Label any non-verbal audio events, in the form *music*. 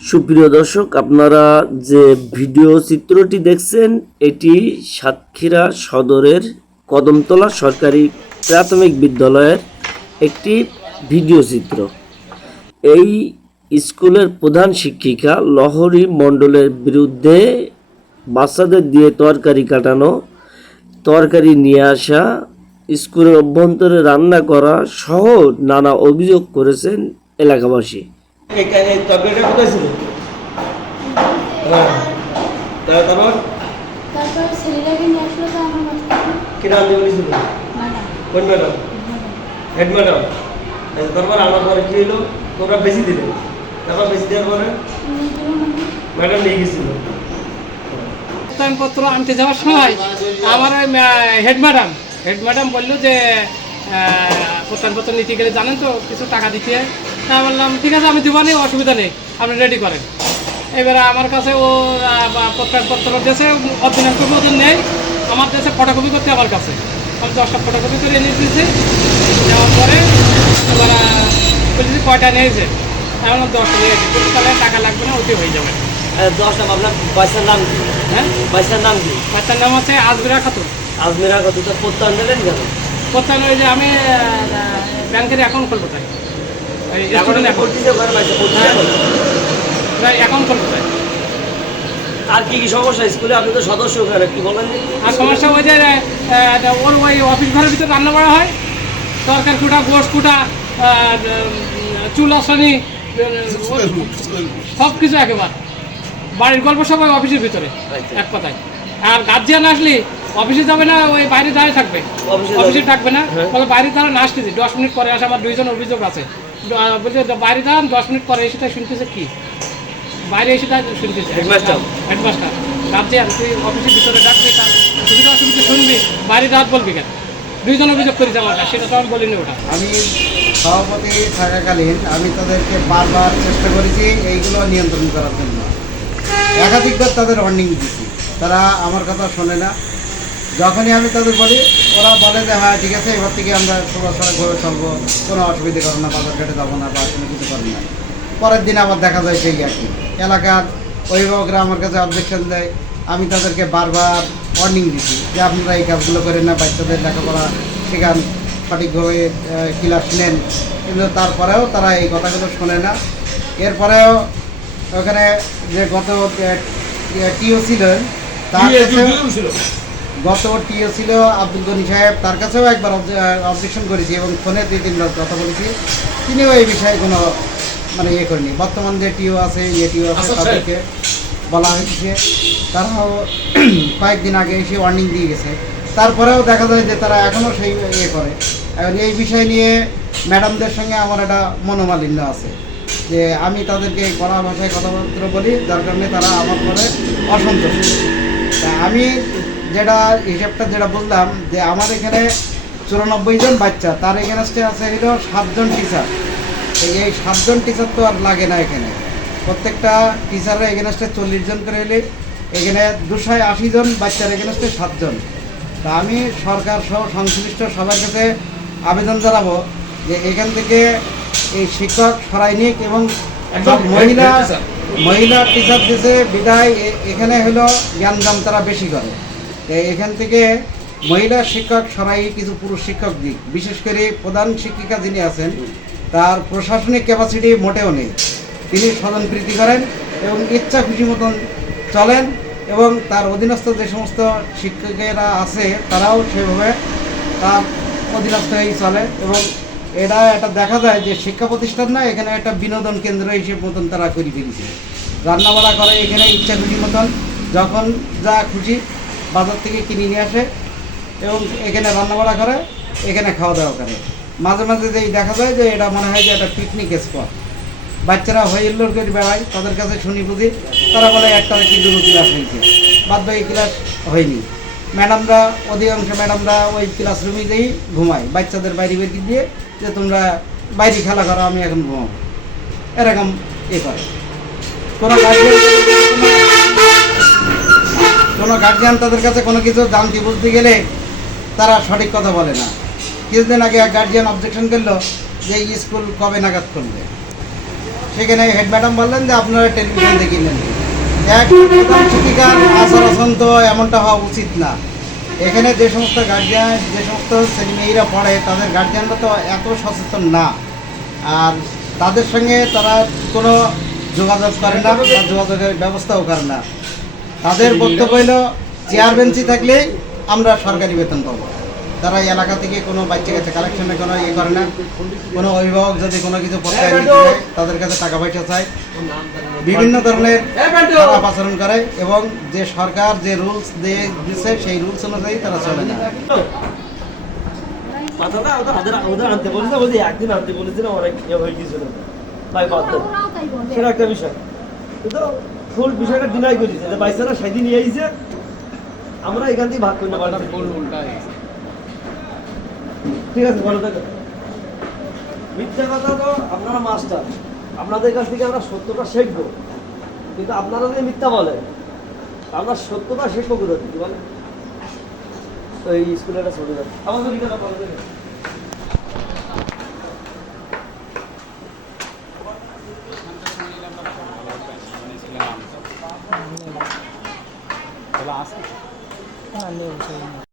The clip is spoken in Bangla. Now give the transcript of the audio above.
সুপ্রিয় দর্শক, আপনারা যে ভিডিও চিত্রটি দেখছেন, এটি সাতক্ষীরা সদরের কদমতলা সরকারি প্রাথমিক বিদ্যালয়ের একটি ভিডিও চিত্র। এই স্কুলের প্রধান শিক্ষিকা লহরী মণ্ডলের বিরুদ্ধে বাচ্চাদের দিয়ে তরকারি কাটানো, তরকারি নিয়ে আসা, স্কুলের অভ্যন্তরে রান্না করা সহ নানা অভিযোগ করেছেন এলাকাবাসী। এই কা- কোথায় ছিল? তারপর? তারপর ছেলেটাকে নিয়ে আসলো তো আমার বাচ্চাকে কি নাম দিয়ে বলেছিল? কোন ম্যাডাম? Head madam. আচ্ছা তারপর আনার পরে কি হলো তোমরা বেশি দিলে। তারপর বেশি দেওয়ার পরে? ম্যাডাম নিয়ে গেছিল। প্রত্যয়নপত্র আনতে যাওয়ার সময় আমার হেড ম্যাডাম হেড ম্যাডাম বলল যে আহ, প্রত্যয়নপত্র নিতে গেলে জানেন তো কিছু টাকা দিতে হয় তা বললাম ঠিক আছে আমি দেবো নি অসুবিধা নেই আপনি রেডি করেন। এবারে আমার কাছে ও প্রত্যয়নপত্র দেশে অর্ডিনান্স মতন নেই। আমার দেশে ফটোকপি করতে আমার কাছে। আমি দশটা ফটোকপি করে এনে দিয়েছি নেওয়ার পরে এবার বলছি কয়টা নিয়েছে এমন দশটা নিয়েছে কিন্তু তাহলে টাকা লাগবে না ওতে হয়ে যাবে। দশটা আপনার বাচ্চার নাম কি? হ্যাঁ? বাচ্চার নাম কি? বাচ্চার নাম আছে আজমিরা খাতুন। আজমেরা কত তো প্রত্যান দিলেন কেন? কোথায় ওই যে আমি ব্যাংকের অ্যাকাউন্ট খুলবো তাই। এখন। তাই আর কি কি সমস্যা? স্কুলে আপনি তো সদস্য ওখানে কি বলেন? আর সমস্যা ওই যে ওর ওই অফিস ঘরের ভিতরে রান্না করা হয়। তরকারি কুটা গোশ কুটা চুল আসনি সব কিছু একেবারে। বাড়ির গল্প সব ওই অফিসের ভিতরে আচ্ছা। এক কথায়। আর গার্জিয়ান আসলে অফিসে যাবে না ওই বাইরে দাঁড়িয়ে থাকবে। অফিসে থাকবে না। হ্যাঁ। বলে বাইরে দাঁড়ান আসতেছি। দশ মিনিট পরে আসে আমার দুইজন অভিযোগ আছে। বলছে বাইরে দাঁড়ান দশ মিনিট পরে এসে তাই শুনতেছে কি? বাইরে এসে তাই শুনতেছে। Headmaster? হেডমাস্টার গার্জিয়ান তুই অফিসের ভিতরে ডাকবি তার সুবিধা অসুবিধা শুনবি বাইরে রাত বলবি কেন? দুইজন অভিযোগ করেছে আমার কাছে, সেটা তো আমি বলিনি ওটা। আমি সভাপতি থাকাকালীন আমি তাদেরকে বারবার চেষ্টা করেছি এইগুলো নিয়ন্ত্রণ করার জন্য। একাধিকবার তাদের ওয়ার্নিং দিচ্ছি তারা আমার কথা শোনে না। যখনই আমি তাদের বলি ওরা বলে যে হ্যাঁ ঠিক আছে এবার থেকে আমরা সরাসরি ঘরে চলবো কোনো অসুবিধা করো না বাজার ঘাটে যাব না বা কোনো কিছু করব না। পরের দিন আবার দেখা যায় সেই একই। এলাকার অভিভাবকরা আমার কাছে অবজেকশন দেয় আমি তাদেরকে বারবার ওয়ার্নিং দিচ্ছি যে আপনারা এই কাজগুলো করেন না বাচ্চাদের লেখাপড়া শেখান সঠিকভাবে ক্লাস নেন। কিন্তু তারপরেও তারা এই কথাগুলো শোনে না। এরপরেও ওখানে যে গত টিও ছিলেন তার গত টিও ছিল আব্দুল গনি সাহেব তার কাছেও একবার অবজেকশন করেছি এবং ফোনে দুই তিনবার কথা বলেছি। তিনিও এই বিষয়ে কোনো মানে ইয়ে করেনি বর্তমান যে টিও আছে ইয়ে টিও আছে তাদেরকে বলা হয়েছে। তারাও *clears throat* কয়েকদিন আগে এসে ওয়ার্নিং দিয়ে গেছে। তারপরেও দেখা যায় যে তারা এখনও সেই ইয়ে করে। এখন এই বিষয় নিয়ে ম্যাডামদের সঙ্গে আমার একটা মনোমালিন্য আছে। যে আমি তাদেরকে কড়া ভাষায় কথাবার্তা বলি যার কারণে তারা আমার পরে অসন্তুষ্ট। আমি যেটা হিসাবটা যেটা বললাম যে আমার এখানে চুরানব্বই জন বাচ্চা তার এগেনস্টে আছে হলো সাতজন টিচার এই সাতজন টিচার তো আর লাগে না এখানে। প্রত্যেকটা টিচারের এগেনস্টে চল্লিশ জন করে এলে এখানে দুশো আশি জন বাচ্চার এগেনস্টে সাতজন তা আমি সরকার সহ সংশ্লিষ্ট সবার কাছে আবেদন জানাব যে এখান থেকে এই শিক্ষক সরাই নিক এবং মহিলা মহিলা টিচার দিছে বিদায় এখানে হলো জ্ঞানদাম তারা বেশি করে। এখান থেকে মহিলা শিক্ষক সরাই কিছু পুরুষ শিক্ষক দিক। বিশেষ করে প্রধান শিক্ষিকা যিনি আছেন, তার প্রশাসনিক ক্যাপাসিটি মোটেও নেই। তিনি স্বজনপ্রীতি করেন এবং ইচ্ছা খুশি মতন চলেন এবং তার অধীনস্থ যে সমস্ত শিক্ষকেরা আছে, তারাও সেভাবে তার অধীনস্থ হয়েই চলে এবং এটা এটা দেখা যায় যে শিক্ষা প্রতিষ্ঠান না, এখানে একটা বিনোদন কেন্দ্র হিসেব মতন তারা করে ফেলেছে। রান্নাবাড়া করে এখানে ইচ্ছা খুশি মতন, যখন যা খুশি বাজার থেকে কিনে নিয়ে আসে এবং এখানে রান্নাবাড়া করে, এখানে খাওয়া দাওয়া করে। মাঝে মাঝে যেই দেখা যায় যে এটা মনে হয় যে একটা পিকনিক স্পট বাচ্চারা হইল্লোর করে বেড়ায়, তাদের কাছে শুনি বুঝি, তারা বলে একটা কি দুটো ক্লাস হয়েছে। বাদ বাকি ক্লাস হয়নি। ম্যাডামরা, অধিকাংশ ম্যাডামরা ওই ক্লাসরুমে যেই ঘুমায়। বাচ্চাদের বাইরে বের দিয়ে যে তোমরা বাইরে খেলা করো, আমি এখন ঘুমাবো। এরকম এ করে। কোনো কোনো গার্জিয়ান তাদের কাছে কোনো কিছু জানতে বুঝতে গেলে তারা সঠিক কথা বলে না। কিছুদিন আগে এক গার্জিয়ান অবজেকশন করল যে স্কুল কবে নাগাদ খুলবে। সেখানে হেড ম্যাডাম বললেন যে আপনারা টেলিভিশন দেখে নেন। এক প্রধান শিক্ষিকার আচার আচরণ তো এমনটা হওয়া উচিত না। এখানে যে সমস্ত গার্জিয়ান যে সমস্ত ছেলেমেয়েরা পড়ে, তাদের গার্জিয়ানরা তো এত সচেতন না। আর তাদের সঙ্গে তারা কোনো যোগাযোগ করে না যোগাযোগের ব্যবস্থাও করে না। তাদের বক্তব্য হলো চেয়ার বেঞ্চি থাকলেই আমরা সরকারি বেতন পাবো। তারা এই এলাকা থেকে কোনো বাচ্চা কাছে কালেকশনে কোনো ইয়ে করে না। কোনো অভিভাবক যদি কোনো কিছু তাদের কাছে টাকা পয়সা চায়। বিভিন্ন ধরনের খারাপ আচরণ করে এবং যে সরকার যে রুলস দিয়ে দিচ্ছে সেই রুলস অনুযায়ী তারা চলে না। মাথাটা ওদের ওদের ওদের আনতে বলেছে বলছি একদিন আনতে অনেক ইয়ে হয়ে গিয়েছিল। তাই সেটা একটা বিষয়। কিন্তু ফুল বিষয়টা ডিনাই করে দিচ্ছে যে বাইসারা সেদিন নিয়ে আইছে আমরা এখান থেকে ভাগ করে না পারছি ঠিক আছে ভালো থাকো মিথ্যা কথা তো আপনারা মাস্টার আপনাদের কাছ থেকে আমরা সত্যটা শিখব। কিন্তু আপনারা যদি মিথ্যা বলেন আমরা সত্যটা শিখব কোথা থেকে বলেন? তো এই স্কুলে একটা চলে যাচ্ছে আমাদের লিখাটা ভালো থাকে